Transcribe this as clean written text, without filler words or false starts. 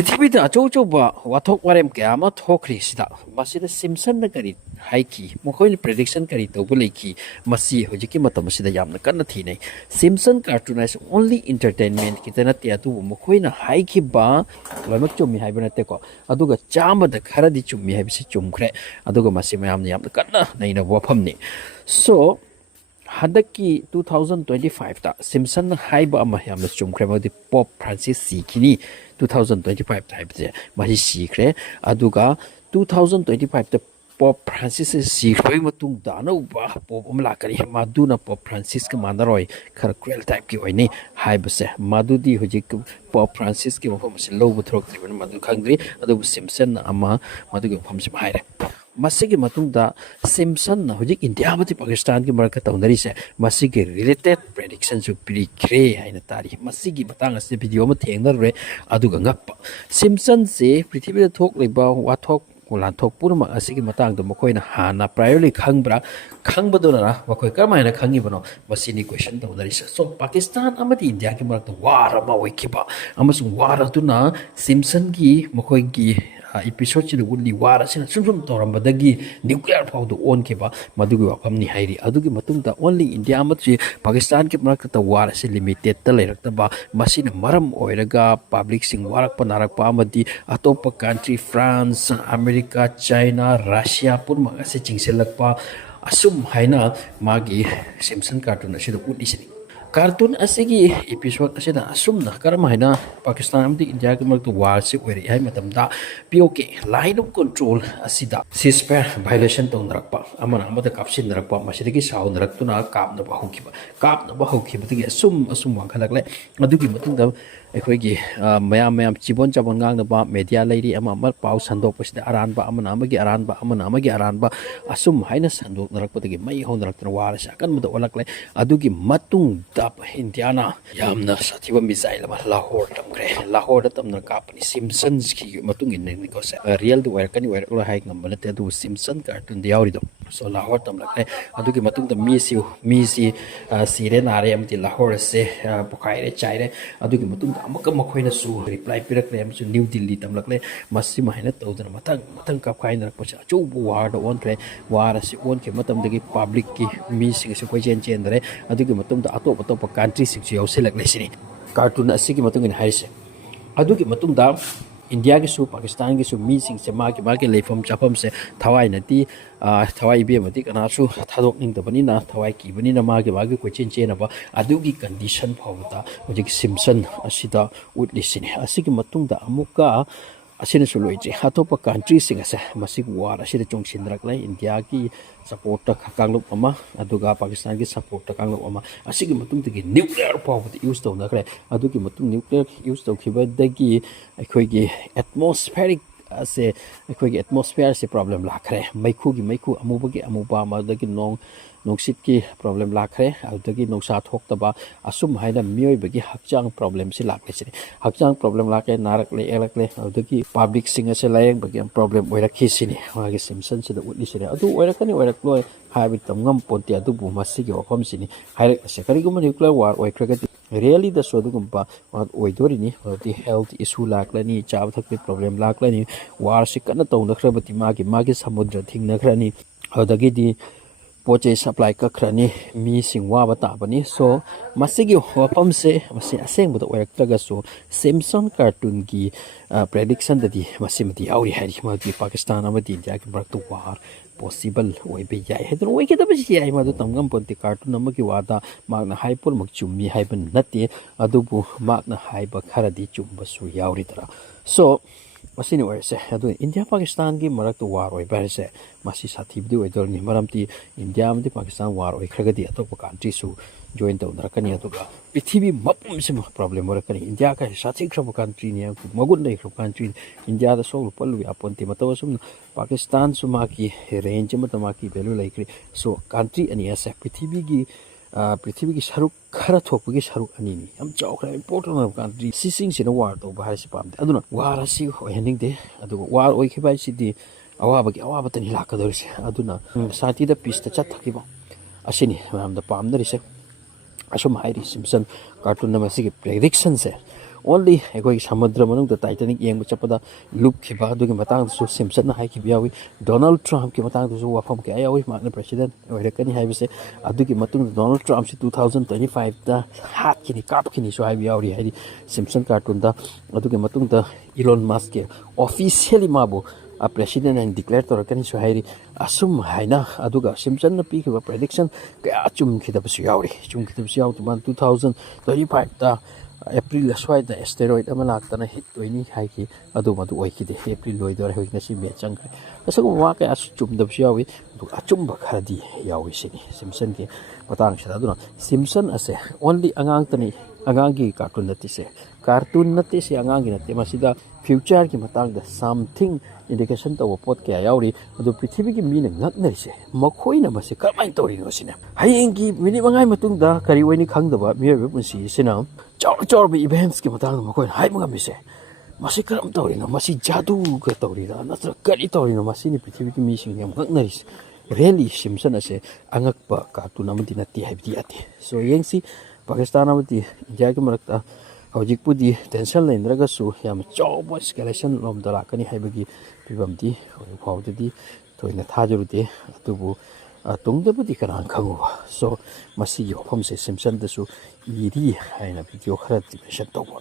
Prithibida achouchouba wathok warem kaya ama thokri sida masida Simpson na kari haiki mokoi prediction kari tobu leiki masi hojiki matam sida yamna kanna thinai Simpson cartoon is only entertainment kitana tia tu mokoi na haiki ba loimak chummi haiba nate ko aduga chama da khara di chummi haibisi chumkhre aduga masi mayamna yamna kanna naina wafamni so hadaki 2025 ta Simpson haiba ama yamna chumkhre modi Pope Francis sikini 2025 타입제 마시 시크레 아두가 2025 때 Pope Francis 시크레 마tung 다나 우바 Pope 엄라카리 마두나 Pope Francis 그 만나로이 khara cruel type ki oini haibase madudi hojik Pope Francis ki mafamse lobu throk tribun madu khangri adu Simpson ama madu ki mafamse haire masigi matungda Simpson na hojik India mati Pakistan ki marka taunari se masigi related predictions su pri kre haina tari masigi batang ase video ma thengnar re adu ngap Simpson se prithibida thok leba wa thok lan thok purma asigi matang do mokoina hana priorly khangbra khangbadona makoi karmaina khangibano masini question taunari se so Pakistan amati India ki marka war ma oikiba amasung war atuna Simpson ki mokoi ki episode chi wuli wara sina sum torambadagi nuclear power do on ke ba madugi wapamni hairi adugi matungda only India amatri Pakistan ke marak ta wara se limited ta lerakta ba masina maram oiraga public sing warak panarak pa amadi atopa country France America China Russia pur maga se chingselak pa asum haina magi Simpson cartoon asida uli sini cartoon asigi episode asida asumna karama haina Pakistan amdi India ke mark war se weri hai matamda POK line of control asida ceasefire violation tong narakpa amana amada kapsin narakpa masirigi sound naraktuna kapna ba hokiba tigi asum wangkhalakle adugi matungda ꯑꯩꯈꯣꯏꯒꯤ ꯃꯌꯥꯝ ꯆꯤꯕꯣꯟ ꯆꯥꯕꯣꯟ ꯉꯥꯡꯅꯕ media ꯂꯩꯔꯤ ꯑꯃ ꯄꯥꯎ ꯁꯟꯗꯣꯛꯄꯁꯤꯗ ꯑꯔꯥꯟꯕ ꯑꯃꯅ ꯑꯃꯒꯤ ꯑꯔꯥꯟꯕ ꯑꯁꯨꯝ ꯍꯥꯏꯅ ꯁꯟꯗꯣꯛꯅꯔꯛꯄꯗꯒꯤ ꯃꯩ ꯍꯧꯅꯔꯛꯇꯨꯅ ꯋꯥꯔꯁꯤ ꯑꯀꯟꯕꯗ ꯑꯣꯜꯂꯛꯂꯦ ꯑꯗꯨꯒꯤ ꯃꯇꯨꯡꯗ ꯏꯟꯗꯤꯌꯥꯅ ꯌꯥꯝꯅ ꯁꯥꯊꯤꯕ ꯃꯤꯁꯥꯏꯜ ꯑꯃ ꯂꯥꯍꯣꯔ ꯇꯝꯈ꯭ꯔꯦ ꯂꯥꯍꯣꯔꯗ ꯇꯝꯅ ꯀꯥꯞꯄꯅꯤ ꯁꯤꯝꯁꯟꯁꯀꯤ ꯃꯇꯨꯡ ꯏꯟꯅꯅꯤꯀꯣ ꯔꯤꯌꯦꯜꯗ ꯑꯣꯏꯔꯛꯀꯅꯤ ꯑꯣꯏꯔꯛꯂꯣꯏ ꯍꯥꯏ ꯉꯝꯕ ꯅꯠꯇꯦ ꯑꯗꯨꯕꯨ ꯁꯤꯝꯁꯟ ꯀꯥꯔꯇꯨꯟꯗ ꯌꯥꯎꯔꯤꯗꯣ ꯁꯣ ꯂꯥꯍꯣꯔ ꯇꯝꯂꯛꯂꯦ ꯑꯗꯨꯒꯤ ꯃꯇꯨꯡꯗ ꯃꯤꯁꯤ ꯁꯤꯔꯦ ꯅꯥꯔꯦ ꯑꯃꯗꯤ ꯂꯥꯍꯣꯔ ꯑꯁꯦ ꯄꯣꯈꯥꯏꯔꯦ ꯆꯥꯏꯔꯦ ꯑꯗꯨꯒꯤ ꯃꯇꯨꯡꯗ ꯑꯃꯨꯛꯀ ꯃꯈꯣꯏꯅ रिप्लाई पिरक्ले न्यू दिल्ली तमलक्ले मसिमा हैना तौदना मतंग कापखाइनरपसे अचौब वार ओनख्रे वार असे ओनखे मतमदगी पब्लिक की मी सिंग से कोई चेंदरे अदुगी मतमदा अतोप कंट्री सिंग से यौसेलक्ले सिनी कार्टून असिगी मतंगिन हाइसे अदुगी मतुंदा इंडिया की सु पाकिस्तान की सु मी सिंग से माके लेफम चाफम से थवाई नती थवाई बेमती कनासु थादोक निंगदबनी ना थवाई कीबनी ना मागे कोचिन चेनबा अदुगी कंडीशन फावता होजिक सिम्सन असिदा उटलिसिने असिगी मतुंगदा अमुका असिने सुलोइजे अतोप कंट्री सिंग से मसिग वार असिदा चोंगसिनरकले इंडिया की सपोर्ट कांगलुप अमा अदुगा पाकिस्तान की सपोर्ट कांगलुप अमा असिगी मतुंगदगी न्यूक्लियर पावर यूज तौनखरे अदुगी मतुंग न्यूक्लियर यूज तौखिबदगी अखोइगी एटमॉस्फेरिक से अखोइगी एटमॉस्फेयर से प्रॉब्लम लाखरे मैखू अमुबगी अमुबा मदगी नोंसित की प्रॉब्लम लाखरे अदुगी नोंसा थोक्तबा असुम हाइना मियोइबगी हकचांग प्रॉब्लम से लाखले हकचांग प्रॉब्लम लाके नारकले एलकले अदुगी पब्लिक सिंग से लायंगबगी प्रॉब्लम ओइरखि सिनी मागे सिम्सन से उटली सिने अदु ओइरकनी ओइरक्लोय हाइबि तमगम पोंते अदुबु मसिगी वफम सिनी हाइरकसे करिगुम न्यूक्लियर वार ओइख्रगति रियली द सोदुगुम्बा ओइदोरिनी अदि हेल्थ इशू लाखलनी चाब थकपि प्रॉब्लम लाखलनी वार से कन्न तौनखरबति मागे समुद्र थिंगनखरनी अदगिदी पोचे सप्लाई कखरनी मी सिंगवा बताबनी सो मसिगी वफम से मसि असेंबद ओइरक्तगसु सिम्पसन कार्टून की प्रेडिक्शन ददी मसिमदी आउरी हाइरि मदि पाकिस्तान अमदि इंडिया की बरक वार पॉसिबल ओइबे याय हेदन ओइकेदबसि याय मदु तमगम पोंति कार्टून अमगी वादा मागना हाइपुर मक चुम्मी हाइबन नते अदुबु मागना हाइबा खरदी चुम्बसु याउरी तरा सो मसिनि ओइसे अदु इंडिया पाकिस्तान की मरक तो वार ओइ बारसे मसि साथीबदि ओइदोरनि मरमति इंडिया अमदि पाकिस्तान वार ओइख्रगदि अतोप कंट्री सु join तौनरकनी अदुगा पृथ्वी मपुम से प्रॉब्लम ओरकनी इंडिया का साथिख्रब कंट्री ने मगुन लेख्रब कंट्री इंडिया दा सोल पल्लु यापंति मतव सुम पाकिस्तान सुमा की रेंज मतमा की वैल्यू लाइक्री सो कंट्री अनि ऐसे पृथ्वी की सरुक खरा थोपगी सरुक अनि नि हम चावखरा इंपोर्टेंट ऑफ कंट्री सिसिंग से वार तो बाहर से पामदे अदुना वार असि होहनिंग दे अदुगा वार ओइखिबाय सिदि अवाबतनि लाकदोरसे अदुना साथी द पीस त चथकिबो असिनि हम the पामदरिसे assume हाइरि Simpson cartoon नमसिगी prediction से only ꯑꯩꯈꯣꯏꯒꯤ ꯁꯃꯨꯗ꯭ꯔ ꯃꯅꯨꯡꯗ ꯇꯥꯏꯇꯥꯅꯤꯛ ꯌꯦꯡꯕ ꯆꯠꯄꯗ ꯂꯨꯞꯈꯤꯕ ꯑꯗꯨꯒꯤ ꯃꯇꯥꯡꯗꯁꯨ ꯁꯤꯝꯁꯟꯅ ꯍꯥꯏꯈꯤꯕ ꯌꯥꯎꯏ ꯗꯣꯅꯥꯜꯗ ꯇ꯭ꯔꯝꯞꯀꯤ ꯃꯇꯥꯡꯗꯁꯨ ꯋꯥꯐꯝ ꯀꯌꯥ ꯌꯥꯎꯏ ꯃꯍꯥꯛꯅ ꯄ꯭ꯔꯦꯁꯤꯗꯦꯟ ꯑꯣꯏꯔꯛꯀꯅꯤ ꯍꯥꯏꯕꯁꯦ ꯑꯗꯨꯒꯤ ꯃꯇꯨꯡꯗ ꯗꯣꯅꯥꯜꯗ ꯇ꯭ꯔꯝꯞꯁꯤ 2025ꯗ ꯍꯥꯠꯈꯤꯅꯤ ꯀꯥꯞꯈꯤꯅꯤꯁꯨ ꯍꯥꯏꯕ ꯌꯥꯎꯔꯤ ꯍꯥꯏꯗꯤ ꯁꯤꯝꯁꯟ ꯀꯥꯔꯇꯨꯟꯗ ꯑꯗꯨꯒꯤ ꯃꯇꯨꯡꯗ ꯏꯂꯣꯟ ꯃꯥꯁꯀꯤ ꯑꯣꯐꯤꯁꯤꯌꯦꯜꯂꯤ ꯃꯥꯕꯨ ꯄ꯭ꯔꯦꯁꯤꯗꯦꯟ ꯍꯥꯏꯅ ꯗꯤꯀ꯭ꯂꯦꯌꯔ ꯇꯧꯔꯛꯀꯅꯤꯁꯨ ꯍꯥꯏꯔꯤ ꯑꯁꯨꯝ ꯍꯥꯏꯅ ꯑꯗꯨꯒ ꯁꯤꯝꯁꯟꯅ ꯄꯤꯈꯤꯕ ꯄ꯭ꯔꯦꯗꯤꯛꯁꯟ ꯀꯌꯥ ꯆꯨꯝꯈꯤꯗꯕꯁꯨ ꯌꯥꯎꯔꯤ ꯆꯨꯝꯈꯤꯗꯕꯁꯨ ꯌꯥꯎꯗꯕ 2025ꯗ ꯑꯦꯄ꯭ꯔꯤꯜ ꯑꯁ꯭ꯋꯥꯏꯗ ꯑꯦꯁꯇꯦꯔꯣꯏꯗ ꯑꯃ ꯂꯥꯛꯇꯅ ꯍꯤꯠ ꯑꯣꯏꯅꯤ ꯍꯥꯏꯈꯤ ꯑꯗꯨ ꯃꯗꯨ ꯑꯣꯏꯈꯤꯗꯦ ꯑꯦꯄ꯭ꯔꯤꯜ ꯂꯣꯏꯗꯣꯔꯦ ꯍꯧꯖꯤꯛ ꯉꯁꯤ ꯃꯦ ꯆꯪꯈ꯭ꯔꯦ ꯑꯁꯤꯒꯨꯝꯕ ꯋꯥ ꯀꯌꯥꯁꯨ ꯆꯨꯝꯗꯕꯁꯨ ꯌꯥꯎꯏ ꯑꯗꯨꯒ ꯑꯆꯨꯝꯕ ꯈꯔꯗꯤ ꯌꯥꯎꯏ ꯁꯤꯅꯤ ꯁꯤꯝꯁꯟꯒꯤ ꯃꯇꯥꯡꯁꯤꯗ ꯑꯗꯨꯅ ꯁꯤꯝꯁꯟ ꯑꯁꯦ ꯑꯣꯟꯂꯤ ꯑꯉꯥꯡꯇꯅꯤ ꯑꯉꯥꯡꯒꯤ ꯀꯥꯔꯇꯨꯟ ꯅꯠꯇꯦ ꯁꯦ ꯀꯥꯔꯇꯨꯟ ꯅꯠꯇꯦ ꯁꯤ ꯑꯉꯥꯡꯒꯤ ꯅꯠꯇꯦ ꯃꯁꯤꯗ ꯐ꯭ꯌꯨꯆꯔꯒꯤ ꯃꯇꯥꯡꯗ ꯁꯝꯊꯤꯡ ꯏꯟꯗꯤꯀꯦꯁꯟ ꯇꯧꯕ ꯄꯣꯠ ꯀꯌꯥ ꯌꯥꯎꯔꯤ ꯑꯗꯨ ꯄ꯭ꯔꯤꯊꯤꯕꯤꯒꯤ ꯃꯤꯅ ꯉꯛꯅꯔꯤꯁꯦ ꯃꯈꯣꯏꯅ ꯃꯁꯤ ꯀꯔꯝꯍꯥꯏꯅ ꯇꯧꯔꯤꯅꯣ ꯁꯤꯅ ꯍꯌꯦꯡꯒꯤ ꯃꯤꯅꯤꯠ 5 ꯃꯇꯨꯡꯗ ꯀꯔꯤ ꯑꯣꯏꯅꯤ ꯈꯪꯗꯕ ꯃꯤꯑꯣꯏꯕ ꯄꯨꯟꯁꯤ ꯑꯁꯤꯅ ꯆꯥꯎꯔꯕ ꯏꯚꯦꯟꯠꯁꯀꯤ ꯃꯇꯥꯡꯗ ꯃꯈꯣꯏꯅ ꯍꯥꯏꯕ ꯉꯝꯃꯤꯁꯦ ꯃꯁꯤ ꯀꯔꯝ ꯇꯧꯔꯤꯅꯣ ꯃꯁꯤ ꯖꯥꯗꯨꯒ ꯇꯧꯔꯤꯔꯥ ꯅꯠꯇ꯭ꯔꯒ ꯀꯔꯤ ꯇꯧꯔꯤꯅꯣ ꯃꯁꯤꯅꯤ ꯄ꯭ꯔꯤꯊꯤꯕꯤꯒꯤ ꯃꯤꯁꯤꯡꯅ ꯌꯥꯝ ꯉꯛꯅꯔꯤꯁꯦ ꯔꯤꯌꯦꯂꯤ ꯁꯤꯝꯁꯟ ꯑꯁꯦ ꯑꯉꯛꯄ ꯀꯥꯔꯇꯨꯟ ꯑꯃꯗꯤ ꯅꯠꯇꯦ ꯍꯥꯏꯕꯗꯤ ꯌꯥꯗꯦ ꯁꯣ ꯌꯦꯡꯁꯤ ꯄꯥꯀꯤꯁꯇꯥꯟ ꯑꯃꯗꯤ ꯏꯟꯗꯤꯌꯥꯒꯤ ꯃꯔꯛꯇ ꯍꯧꯖꯤꯛꯄꯨꯗꯤ ꯇꯦꯟꯁꯟ ꯂꯩꯅꯗ꯭ꯔꯒꯁꯨ ꯌꯥꯝ ꯆꯥꯎꯕ ꯏꯁꯀꯦꯂꯦꯁꯟ ꯂꯣꯝꯗ ꯂꯥꯛꯀꯅꯤ ꯍꯥꯏꯕꯒꯤ ꯐꯤꯕꯝꯗꯤ ꯍꯧꯖꯤꯛ ꯐꯥꯎꯕꯗꯗꯤ ꯊꯣꯏꯅ ꯊꯥꯖꯔꯨꯗꯦ ꯑꯗꯨꯕꯨ ꯇꯨꯡꯗꯕꯨꯗꯤ ꯀꯅꯥꯅ ꯈꯪꯉꯨꯕ ꯁꯣ ꯃꯁꯤꯒꯤ ꯋꯥꯐꯝꯁꯦ ꯁꯤꯝꯁꯟꯗꯁꯨ ꯏꯔꯤ ꯍꯥꯏꯅ ꯚꯤꯗꯤꯑꯣ ꯈꯔꯗꯤ ꯃꯦꯟꯁꯟ ꯇꯧꯕ